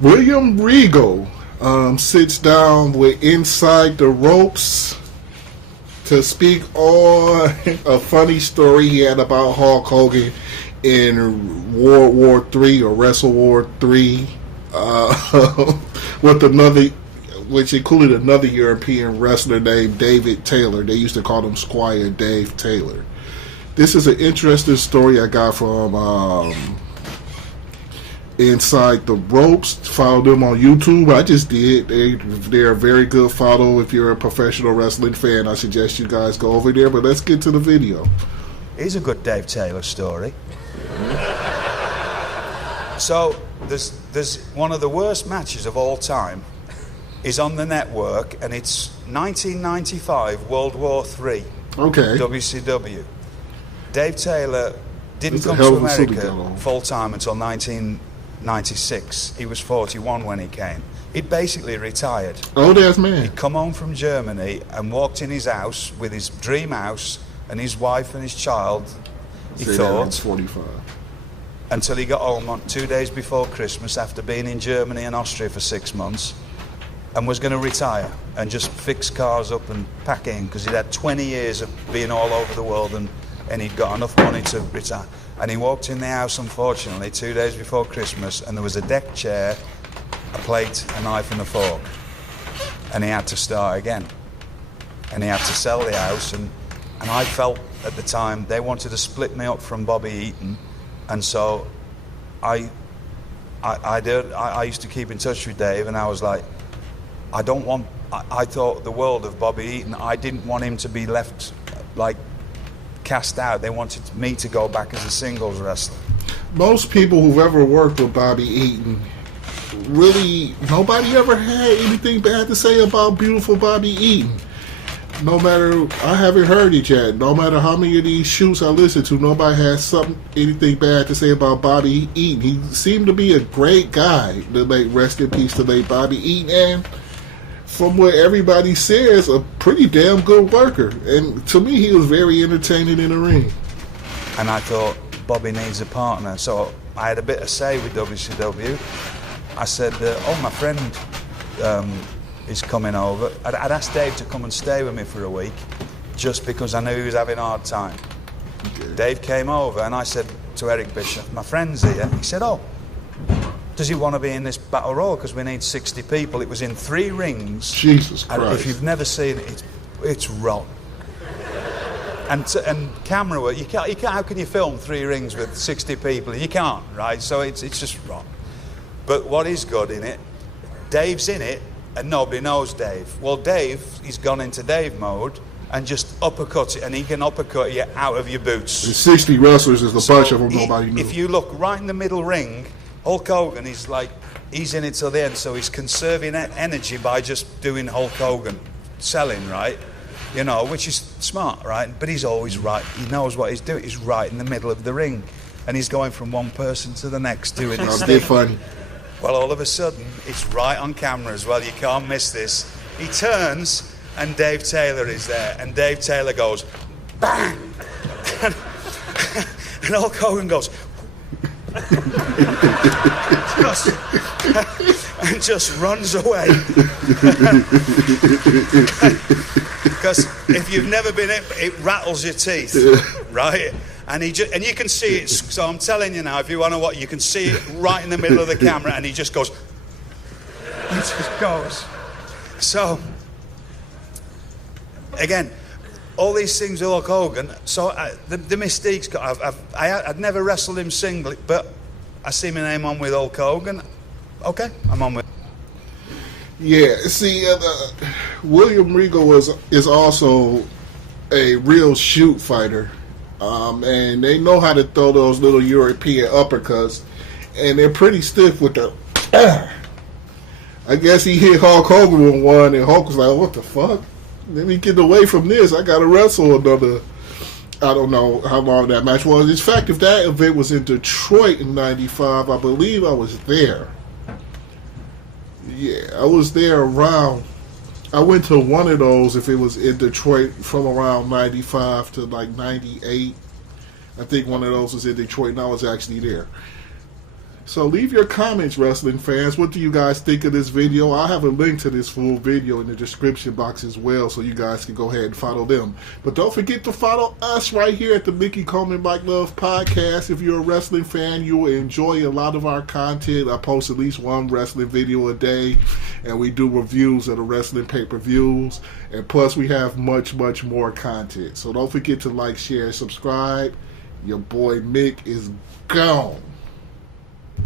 William Regal sits down with Inside the Ropes to speak on a funny story he had about Hulk Hogan in World War III or Wrestle War III, with another, which included another European wrestler named David Taylor. They used to call him Squire Dave Taylor. This is an interesting story I got from Inside the Ropes. Follow them on YouTube. I just did. They're a very good follow. If you're a professional wrestling fan, I suggest you guys go over there. But let's get to the video. Here's a good Dave Taylor story. So there's one of the worst matches of all time is on the network, and it's 1995 World War III. Okay. WCW. Dave Taylor didn't come to America full time until 1996. He was 41 when he came. He'd basically retired. Old ass man. He'd come home from Germany and walked in his house with his dream house and his wife and his child. He thought 45. Until he got home on 2 days before Christmas after being in Germany and Austria for 6 months, and was going to retire and just fix cars up and pack in, because he'd had 20 years of being all over the world and he'd got enough money to retire. And he walked in the house, unfortunately, 2 days before Christmas, and there was a deck chair, a plate, a knife and a fork. And he had to start again. And he had to sell the house, and I felt at the time they wanted to split me up from Bobby Eaton, and so I used to keep in touch with Dave, and I was like, I thought the world of Bobby Eaton. I didn't want him to be left, like, cast out. They wanted me to go back as a singles wrestler. Most people who've ever worked with Bobby Eaton, really, nobody ever had anything bad to say about beautiful Bobby Eaton. No matter, I haven't heard it yet. No matter how many of these shoots I listen to, nobody has anything bad to say about Bobby Eaton. He seemed to be a great guy. The late, rest in peace, the late Bobby Eaton, and from what everybody says, a pretty damn good worker. And to me, he was very entertaining in the ring. And I thought, Bobby needs a partner. So I had a bit of say with WCW. I said, my friend is coming over. I'd asked Dave to come and stay with me for a week, just because I knew he was having a hard time. Okay. Dave came over, and I said to Eric Bishop, my friend's here. He said, does he want to be in this battle royal? Because we need 60 people. It was in 3 rings. Jesus Christ. And if you've never seen it, it's rotten. And camera work, you can't, how can you film 3 rings with 60 people? You can't, right? So it's just rotten. But what is good in it, Dave's in it, and nobody knows Dave. Well, Dave, he's gone into Dave mode and just uppercuts it, and he can uppercut you out of your boots. And 60 wrestlers is a bunch of them nobody knew. If you look right in the middle ring, Hulk Hogan is like, he's in it till the end, so he's conserving energy by just doing Hulk Hogan, selling, right? You know, which is smart, right? But he's always right. He knows what he's doing. He's right in the middle of the ring, and he's going from one person to the next doing this thing. Funny. Well, all of a sudden, it's right on camera as well. You can't miss this. He turns, and Dave Taylor is there, and Dave Taylor goes, bang! And Hulk Hogan goes, and just runs away. Because if you've never been it rattles your teeth, right? And you can see it. So I'm telling you now, if you want to watch, you can see it right in the middle of the camera, and he just goes. He just goes. So again, all these things with Hulk Hogan. So the mystique's got. I'd never wrestled him singly, but I see my name on with Hulk Hogan. Okay, I'm on with. Yeah, see, William Regal is also a real shoot fighter, and they know how to throw those little European uppercuts, and they're pretty stiff with the. I guess he hit Hulk Hogan with one, and Hulk was like, "What the fuck? Let me get away from this. I gotta wrestle another." I don't know how long that match was. In fact, if that event was in Detroit in '95, I believe I was there. Yeah, I was there around. I went to one of those if it was in Detroit from around 95 to like 98. I think one of those was in Detroit, and I was actually there. So leave your comments, wrestling fans. What do you guys think of this video? I'll have a link to this full video in the description box as well, so you guys can go ahead and follow them. But don't forget to follow us right here at the Mickey Coleman Mike Love Podcast. If you're a wrestling fan, you will enjoy a lot of our content. I post at least one wrestling video a day, and we do reviews of the wrestling pay-per-views. And plus, we have much, much more content. So don't forget to like, share, and subscribe. Your boy Mick is gone.